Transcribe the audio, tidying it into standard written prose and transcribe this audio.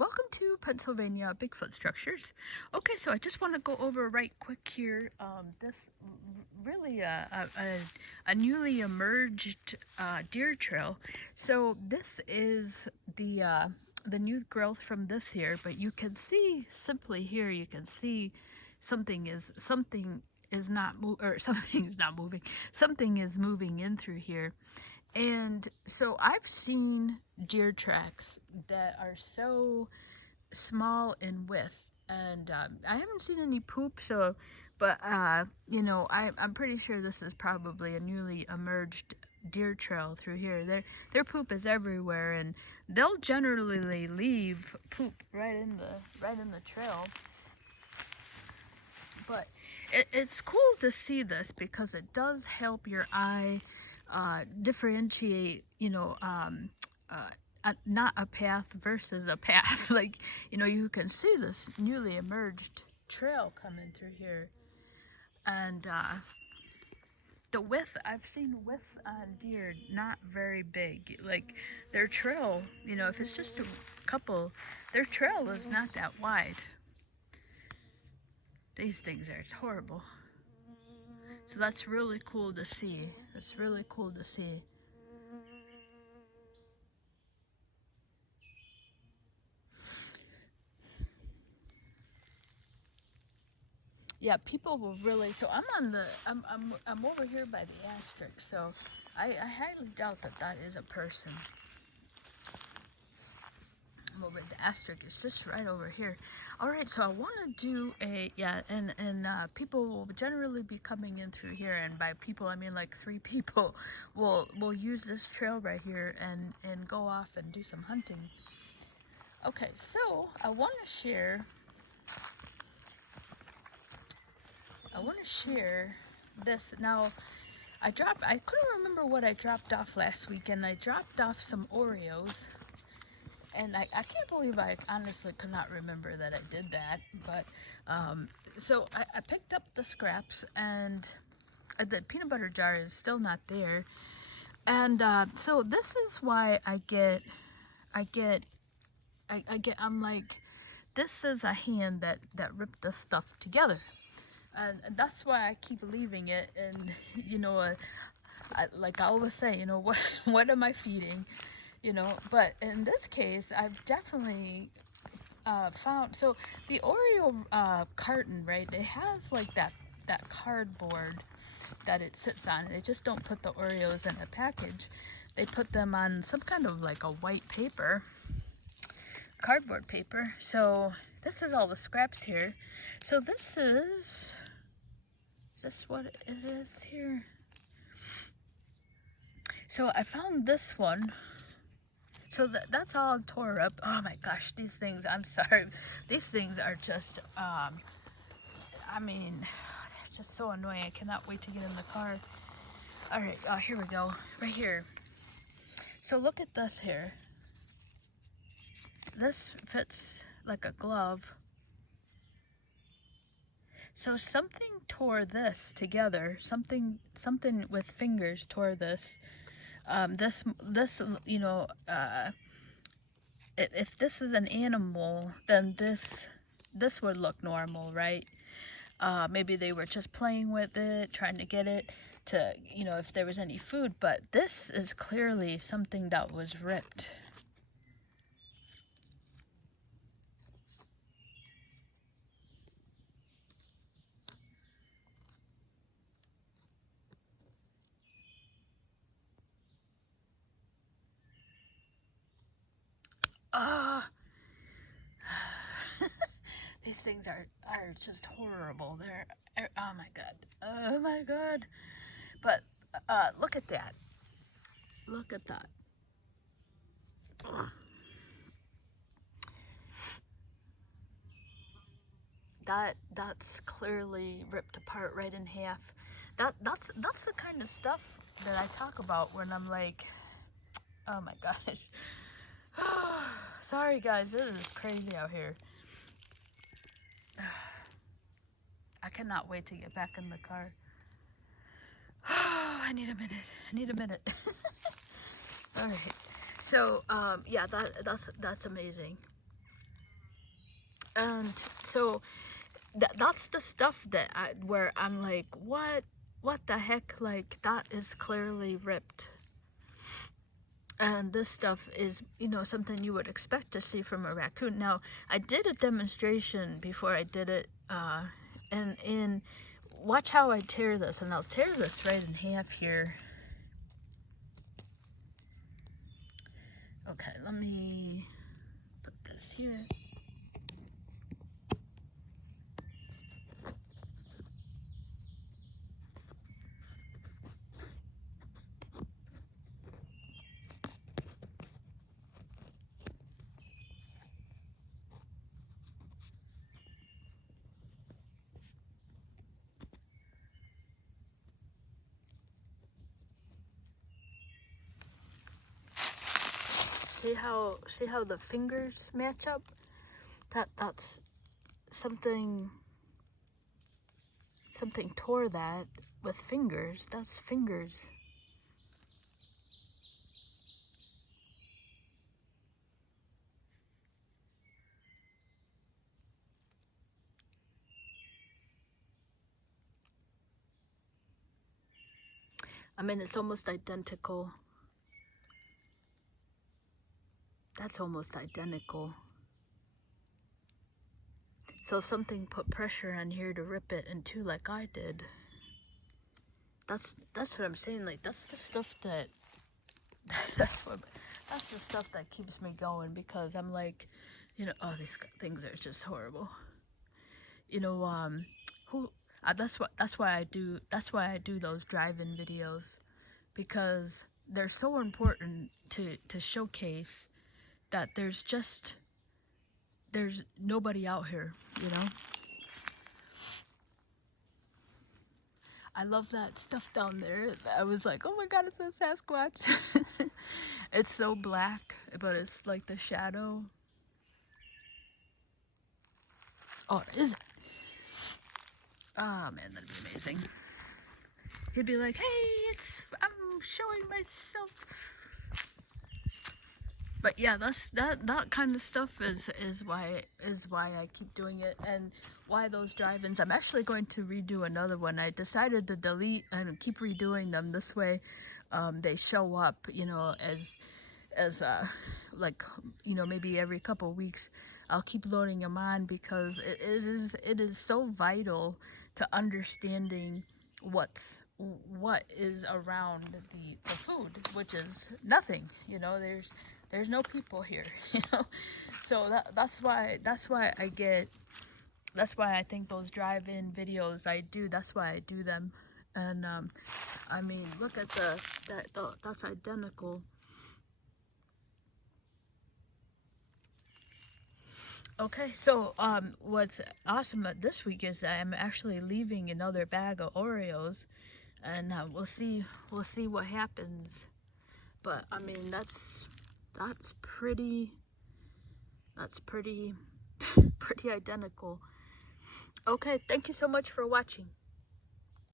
Welcome to Pennsylvania Bigfoot Structures. Okay, so I just want to go over right quick here. This really a newly emerged deer trail. So this is the new growth from this here, but you can see simply here. You can see something is not or something is not moving. Something is moving in through here. And so I've seen deer tracks that are so small in width, and I haven't seen any poop. So, but you know, I'm pretty sure this is probably a newly emerged deer trail through here. Their poop is everywhere, and they'll generally leave poop right in the trail. But it's cool to see this because it does help your eye differentiate, not a path versus a path. Like, you can see this newly emerged trail coming through here. And the width, I've seen width on deer not very big. Like, their trail, if it's just a couple, their trail is not that wide. These things are, it's horrible. So that's really cool to see. That's really cool to see. Yeah, people will really. So I'm over here by the asterisk. So I highly doubt that is a person. I'm over the asterisk. It's just right over here. All right, so I want to do and people will generally be coming in through here, and by people I mean like 3 people will use this trail right here and go off and do some hunting. Okay, so I want to share this. Now, I couldn't remember what I dropped off last weekend. I dropped off some Oreos, and I can't believe I honestly could not remember that I did that. But so I picked up the scraps, and the peanut butter jar is still not there. And so this is why I'm like, this is a hand that ripped this stuff together. And that's why I keep leaving it. And like I always say, what am I feeding? But in this case, I've definitely found, so the Oreo carton, right, it has like that cardboard that it sits on. They just don't put the Oreos in a package. They put them on some kind of like a white paper, cardboard paper. So this is all the scraps here. So this is what it is here? So I found this one. So that's all tore up. Oh my gosh, these things, I'm sorry. These things are just, I mean, they're just so annoying. I cannot wait to get in the car. All right, here we go, right here. So look at this here. This fits like a glove. So something tore this together. Something with fingers tore this. This, if this is an animal, then this would look normal, right? Maybe they were just playing with it, trying to get it to, if there was any food. But this is clearly something that was ripped. These things are just horrible. Oh my god. But look at that. Look at that. That's clearly ripped apart right in half. That's the kind of stuff that I talk about when I'm like, oh my gosh. Sorry guys, this is crazy out here. I cannot wait to get back in the car. I need a minute. All right. So yeah, that's amazing. And so that's the stuff that where I'm like, what the heck, like that is clearly ripped. And this stuff is, you know, something you would expect to see from a raccoon. Now, I did a demonstration before I did it, and watch how I tear this, and I'll tear this right in half here. Okay, let me put this here. See how the fingers match up? That's something tore that with fingers. That's fingers. I mean, it's almost identical. That's almost identical. So something put pressure on here to rip it in two like I did. That's what I'm saying. Like, that's the stuff that that's the stuff that keeps me going, because I'm like, you know, oh, these things are just horrible. You know, that's why I do those drive-in videos, because they're so important to showcase that there's nobody out here, you know. I love that stuff down there. I was like, oh my god, it's a Sasquatch. It's so black, but it's like the shadow. Oh, is it? Oh man, that'd be amazing. He'd be like, hey, I'm showing myself. But yeah, that kind of stuff is why I keep doing it, and why those drive-ins. I'm actually going to redo another one. I decided to delete and keep redoing them. This way, they show up, you know, as like, you know, maybe every couple weeks. I'll keep loading them on, because it is so vital to understanding what is around the food, which is nothing. You know, there's no people here. You know, so that's why I think those drive-in videos that's why I do them. And I mean, look at that's identical. Okay, so what's awesome about this week is that I'm actually leaving another bag of Oreos, and we'll see what happens. But I mean, that's pretty pretty identical. Okay, thank you so much for watching.